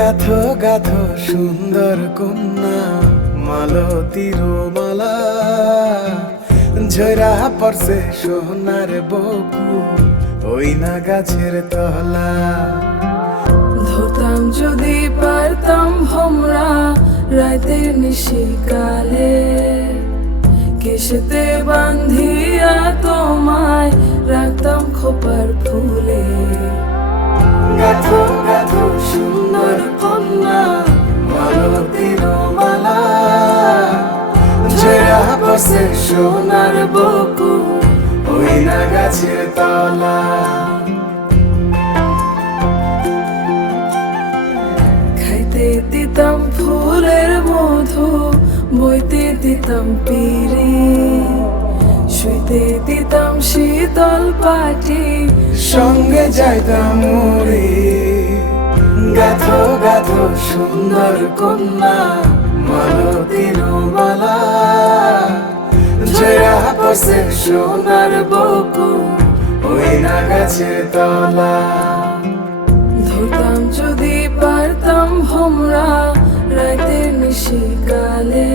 গাথো গাথো সুন্দর কন্যা মালতীর মালা, ঝরা পড়ছে সোনার বকুল ওই না গাছের তলা। ধরতাম যদি পারতাম ভোমরা রাতের নিশিকালে, কেশেতে বান্ধিয়া তোমায় রাখতাম খোপার ফুলে। গাথো গাথো সুন্দর কন্যা মালতীর মালা, ঝরা পড়ছে সোনার বকুল ওই না গাছের তলা। খাইতে দিতাম ফুলের মধু, বইতে দিতাম পিরি, শুইতে দিতাম শীতল পাটি, সঙ্গে যাইতাম মরি। গাথো গাথো সুন্দর কন্যা মালতীর মালা, ঝরা পড়ছে সোনার বকুল ওই না গাছের তলা। ধরতাম যদি পারতাম ভোমরা রাতের নিশিকালে,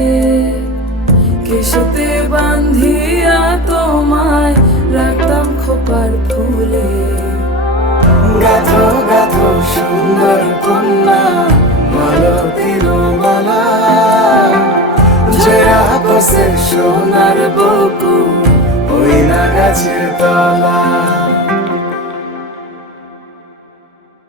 কেশেতে বান্ধিয়া তোমায় রাখতাম খোপার ফুলে। গাথো গাথো সুন্দর কন্যা মালতীর মালা, ঝরা পড়ছে সোনার বকুল ওই না গাছের তলা।